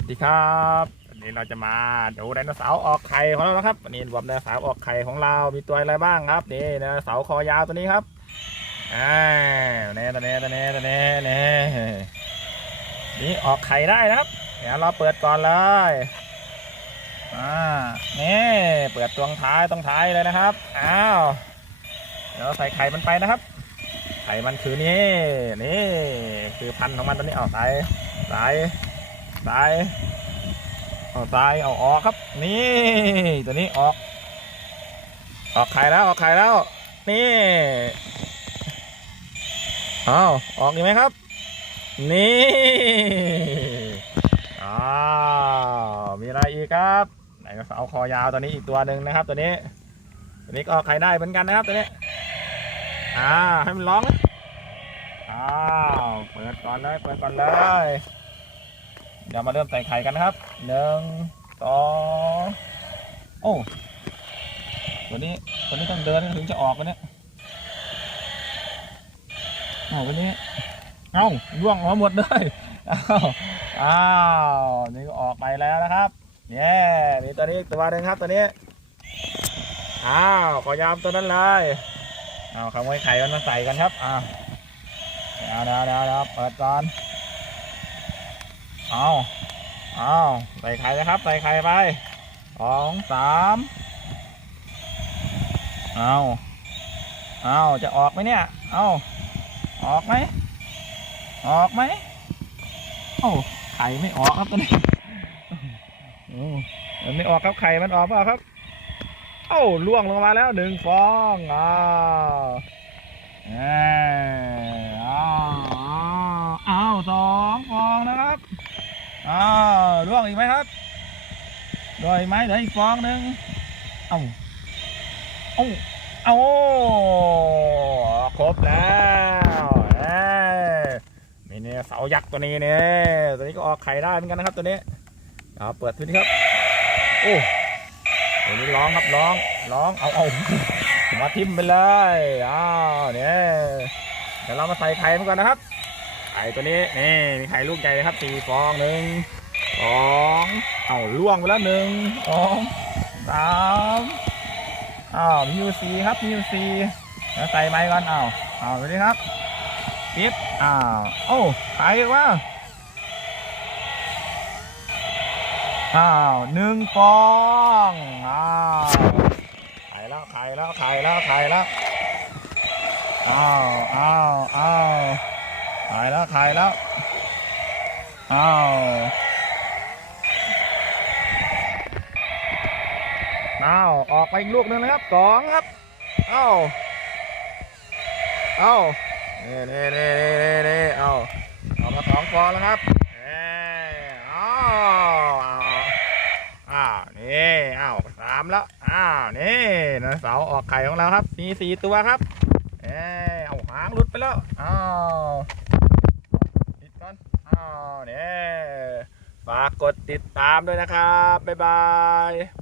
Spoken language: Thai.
วัสดีครับวันนี้เราจะมาดูไดโนเสาร์ออกไข่ของเรานะครับวันนี้รวมไดโนเสาร์ออกไข่ของเรา มีตัวอะไรบ้างครับนี่ไดโนเสาร์คอยาวตัวนี้ครับอ่าเน่ตัวนี้ตัวนี้ตัวนี้นี่นี่ออกไข่ได้นะครับ เดี๋ยวเราเปิดก่อนเลยอ่านี่เปิดตรงท้ายตรงท้ายเลยนะครับอ้าวเดี๋ยวใส่ไข่มันไปนะครับ ไข่มันคือนี่นี่คือพันธุ์ของมันตัวนี้เอาใส่ใส่ใส่เอาใส่เอาออกครับ นี่ตัวนี้ออก ออกไข่แล้วออกไข่แล้ว นี่เอาออกอีกไหมครับ นี่อ้าวมีอะไรอีกครับไหนก็เสาคอยาวตัวนี้อีกตัวหนึ่งนะครับ ตัวนี้ ตัวนี้ก็ออกไข่ได้เหมือนกันนะครับตัวนี้อ่าให้มันร้องอ้าวเปิดก่อนเลยเปิดก่อนเลย เดี๋ยวมาเริ่มใส่ไข่กันนะครับหนึ่งสองโอ้ตัวนี้ตัวนี้ต้องเดินถึงจะออกวันนี้อ้าววันนี้เอ้าล่วงออกมาหมดเลยอ้าวอ้าวนี่ก็ออกไปแล้วนะครับเนี่ยมีตัวนี้ตัวหนึ่งครับตัวนี้อ้าวขอยามตัวนั้นเลยเอาขโมยไข่มันมาใส่กันครับอ่าเอาเดี๋ยวเดี๋ยวเดี๋ยวเปิดก่อน เอาเอาใส่ไข่นะครับ ใส่ไข่ไปสองสามเอาเอาจะออกไหมเนี่ย เอาออกไหม ออกไหมโอ้ไข่ไม่ออกครับตอนนี้โอ้มันไม่ออกครับไข่มันออกเปล่าครับเอ้าล่วงลงมาแล้วหนึ่งฟองอ้าวเอ้ยอ้าวอ้าวอ้าวสองฟองนะครับ อ้าวล่วงอีกไหมครับโดยไหมเหลืออีกฟองหนึ่งเอ้าเอาเอาครบแล้วเอ้ยนี่เนี่ยเสายักษ์ตัวนี้เนี่ยตัวนี้ก็ออกไข่ได้เหมือนกันนะครับตัวนี้เอาเปิดทีนี้ครับโอ้ตัวนี้ร้องครับร้องร้องเอาเอามาทิมไปเลยอ้าวเนี่ยเดี๋ยวเรามาใส่ไข่มันก่อนนะครับ ข่ตัวนี้นี่มีไข่ลูกใหญ่นะครับสี่ฟองหนึ่งสองเอาล่วงไปแล้วหนึ่งสองสามอ้าวมีอยู่สี่ครับมีอยู่สี่แล้วใส่ไม้ก่อนเอาเอาไปดิครับปิดอ้าวโอ้ไข่ว่าอ้าวหนึ่งฟองอ้าวไข่แล้วไข่แล้วไข่แล้วไข่แล้วอ้าวอ้าวอ้าว ไข่แล้วไข่แล้ว อ้าวอ้าวออกไปอีกลูกหนึ่งนะครับสองครับ อ้าวอ้าวนี่นี่นี่นี่นี่เอาเอามาสองฟองแล้วครับเอ้อ้าวอ้าวนี่อ้าวสามแล้วอ้าวนี่นะเสาออกไข่ของเราครับมีสี่ตัวครับเอ้เอาหางหลุดไปแล้วอ้าว นี่ฝากกดติดตามด้วยนะครับ บ๊ายบาย